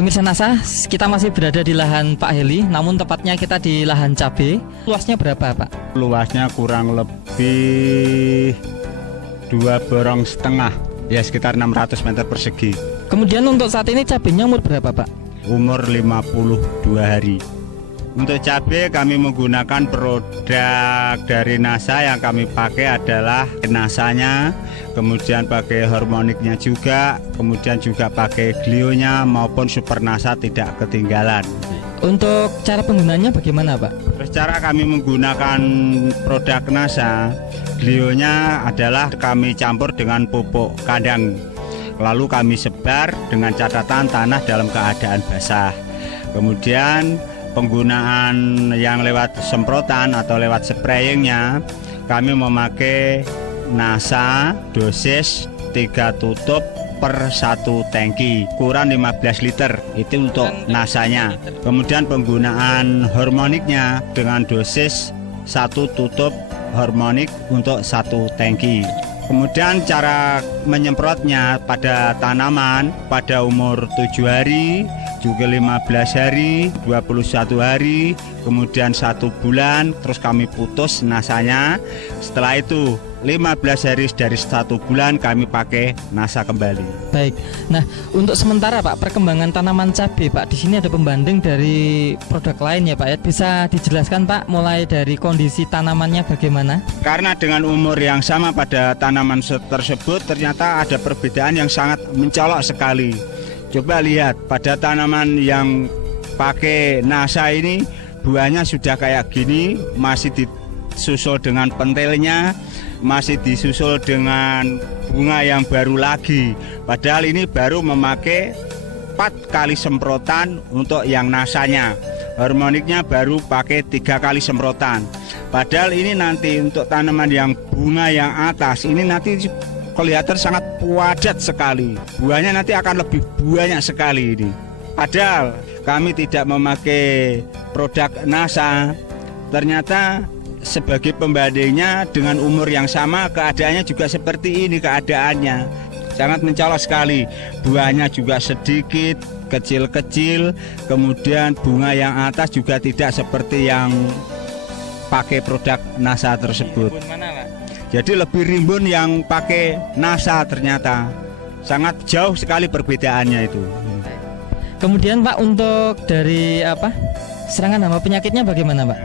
Pemirsa NASA, kita masih berada di lahan Pak Heli, namun tepatnya kita di lahan cabai. Luasnya berapa, Pak? Luasnya kurang lebih 2,5 borong, ya sekitar 600 meter persegi. Kemudian untuk saat ini cabainya umur berapa, Pak? Umur 52 hari. Untuk cabai kami menggunakan produk dari NASA. Yang kami pakai adalah NASA-nya, kemudian pakai hormoniknya juga, kemudian juga pakai glionya maupun super NASA tidak ketinggalan. Untuk cara penggunaannya bagaimana, Pak? Terus cara kami menggunakan produk NASA, glionya adalah kami campur dengan pupuk kandang, lalu kami sebar dengan catatan tanah dalam keadaan basah. Kemudian penggunaan yang lewat semprotan atau lewat sprayingnya, kami memakai NASA dosis 3 tutup per 1 tangki, ukuran 15 liter, itu untuk NASA-nya. Kemudian penggunaan hormoniknya dengan dosis 1 tutup hormonik untuk 1 tangki. Kemudian cara menyemprotnya pada tanaman pada umur 7 hari, juga 15 hari, 21 hari, kemudian 1 bulan, terus kami putus nasanya. Setelah itu 15 hari dari 1 bulan kami pakai NASA kembali. Baik. Nah, untuk sementara Pak, perkembangan tanaman cabai Pak, di sini ada pembanding dari produk lain ya Pak ya. Bisa dijelaskan Pak, mulai dari kondisi tanamannya bagaimana? Karena dengan umur yang sama pada tanaman tersebut ternyata ada perbedaan yang sangat mencolok sekali. Coba lihat pada tanaman yang pakai NASA ini, buahnya sudah kayak gini, masih disusul dengan pentilnya, masih disusul dengan bunga yang baru lagi. Padahal ini baru memakai 4 kali semprotan untuk yang NASA-nya. Hormoniknya baru pakai 3 kali semprotan. Padahal ini nanti untuk tanaman yang bunga yang atas, ini nanti kelihatan sangat padat sekali. Buahnya nanti akan lebih banyak sekali ini. Padahal kami tidak memakai produk NASA, ternyata sebagai pembandingnya dengan umur yang sama keadaannya juga seperti ini keadaannya. Sangat mencolok sekali. Buahnya juga sedikit, kecil-kecil, kemudian bunga yang atas juga tidak seperti yang pakai produk NASA tersebut. Jadi lebih rimbun yang pakai NASA ternyata. Sangat jauh sekali perbedaannya itu. Kemudian Pak, untuk dari serangan hama penyakitnya bagaimana Pak?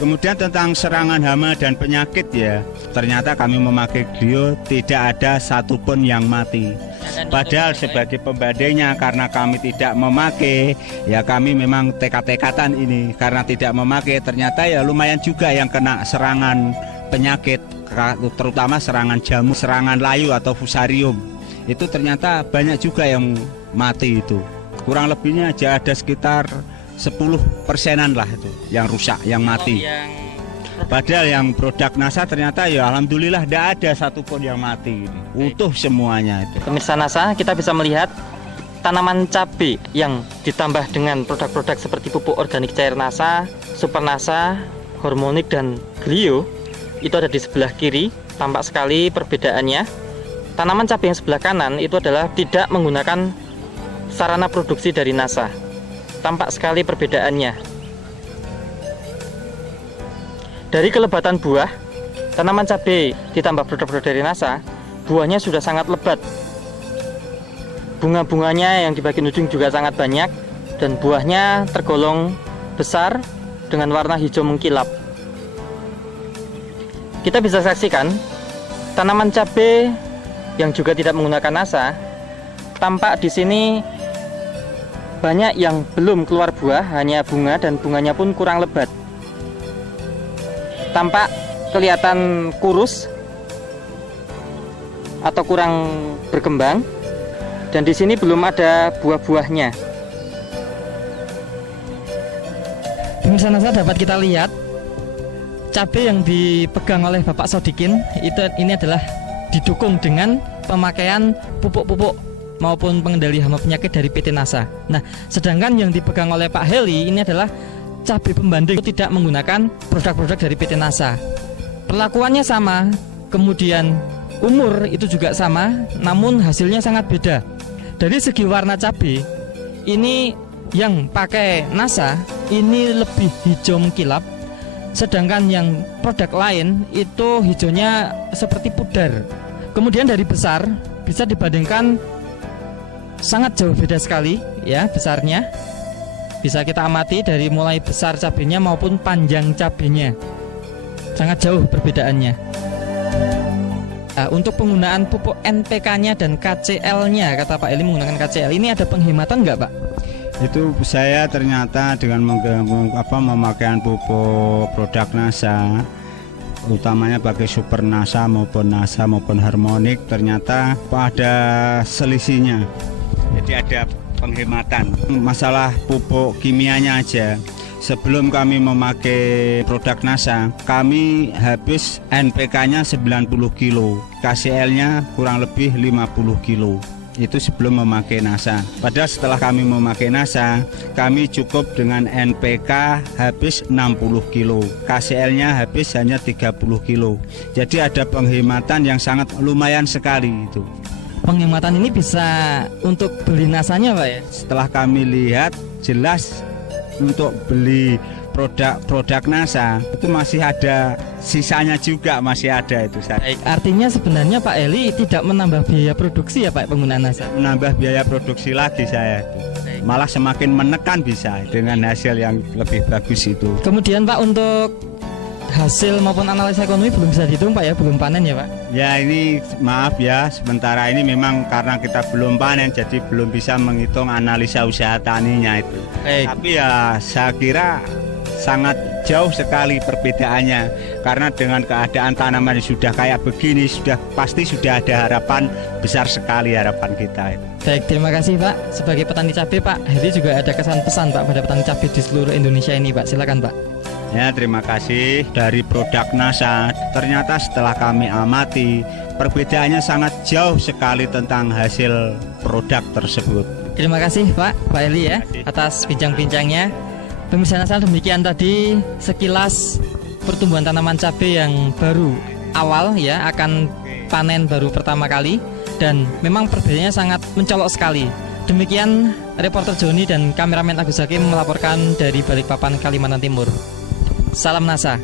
Kemudian tentang serangan hama dan penyakit ya, ternyata kami memakai glio tidak ada satupun yang mati. Padahal sebagai pembandingnya karena kami tidak memakai, ya kami memang tekad-tekatan ini. Karena tidak memakai ternyata ya lumayan juga yang kena serangan penyakit, terutama serangan jamur, serangan layu atau fusarium. Itu ternyata banyak juga yang mati itu. Kurang lebihnya aja ada sekitar 10%-an lah itu yang rusak, yang mati. Padahal yang produk NASA ternyata ya alhamdulillah tidak ada satupun yang mati. Utuh semuanya itu. Pemirsa NASA, kita bisa melihat tanaman cabai yang ditambah dengan produk-produk seperti pupuk organik cair NASA, super NASA, hormonik dan glio. Itu ada di sebelah kiri, tampak sekali perbedaannya. Tanaman cabai yang sebelah kanan itu adalah tidak menggunakan sarana produksi dari NASA. Tampak sekali perbedaannya. Dari kelebatan buah, tanaman cabai ditambah produk-produk dari NASA, buahnya sudah sangat lebat. Bunga-bunganya yang di bagian ujung juga sangat banyak, dan buahnya tergolong besar dengan warna hijau mengkilap. Kita bisa saksikan tanaman cabai yang juga tidak menggunakan NASA. Tampak di sini banyak yang belum keluar buah, hanya bunga, dan bunganya pun kurang lebat. Tampak kelihatan kurus atau kurang berkembang, dan di sini belum ada buah-buahnya. Pemirsa NASA, dapat kita lihat cabai yang dipegang oleh Bapak Sodikin ini adalah didukung dengan pemakaian pupuk-pupuk maupun pengendali hama penyakit dari PT NASA. Nah, sedangkan yang dipegang oleh Pak Heli ini adalah cabai pembanding, tidak menggunakan produk-produk dari PT NASA. Perlakuannya sama, kemudian umur itu juga sama, namun hasilnya sangat beda. Dari segi warna cabai, ini yang pakai NASA ini lebih hijau mengkilap, sedangkan yang produk lain itu hijaunya seperti pudar. Kemudian dari besar bisa dibandingkan sangat jauh beda sekali ya besarnya. Bisa kita amati dari mulai besar cabenya maupun panjang cabenya. Sangat jauh perbedaannya. Nah, untuk penggunaan pupuk NPK-nya dan KCL-nya, kata Pak Eli menggunakan KCL, ini ada penghematan nggak Pak? Itu saya ternyata dengan memakaian pupuk produk NASA, utamanya bagi Super NASA maupun Harmonik, ternyata ada selisihnya. Jadi ada penghematan. Masalah pupuk kimianya aja. Sebelum kami memakai produk NASA, kami habis NPK-nya 90 kilo, KCL-nya kurang lebih 50 kilo. Itu sebelum memakai NASA. Padahal setelah kami memakai NASA, kami cukup dengan NPK habis 60 kilo, KCL-nya habis hanya 30 kilo. Jadi ada penghematan yang sangat lumayan sekali itu. Penghematan ini bisa untuk beli NASA-nya Pak ya? Setelah kami lihat jelas untuk beli produk NASA itu masih ada sisanya juga, masih ada itu. Baik, artinya sebenarnya Pak Eli tidak menambah biaya produksi ya Pak penggunaan NASA? Menambah biaya produksi lagi saya. Malah semakin menekan bisa dengan hasil yang lebih bagus itu. Kemudian Pak untuk hasil maupun analisa ekonomi belum bisa dihitung Pak ya, belum panen ya Pak? Ya ini maaf ya, sementara ini memang karena kita belum panen jadi belum bisa menghitung analisa usaha taninya itu. Baik. Tapi ya saya kira sangat jauh sekali perbedaannya, karena dengan keadaan tanaman yang sudah kayak begini pasti sudah ada harapan besar sekali, harapan kita itu. Baik, terima kasih Pak. Sebagai petani cabai Pak Heri juga ada kesan pesan Pak pada petani cabai di seluruh Indonesia ini Pak, silakan Pak. Ya, terima kasih. Dari produk NASA, ternyata setelah kami amati, perbedaannya sangat jauh sekali tentang hasil produk tersebut. Terima kasih Pak Eli ya atas bincang-bincangnya. Pemirsa Nasal, demikian tadi sekilas pertumbuhan tanaman cabai yang baru awal ya, akan panen baru pertama kali, dan memang perbedaannya sangat mencolok sekali. Demikian reporter Joni dan kameramen Agus Hakim melaporkan dari Balikpapan, Kalimantan Timur. Salam NASA.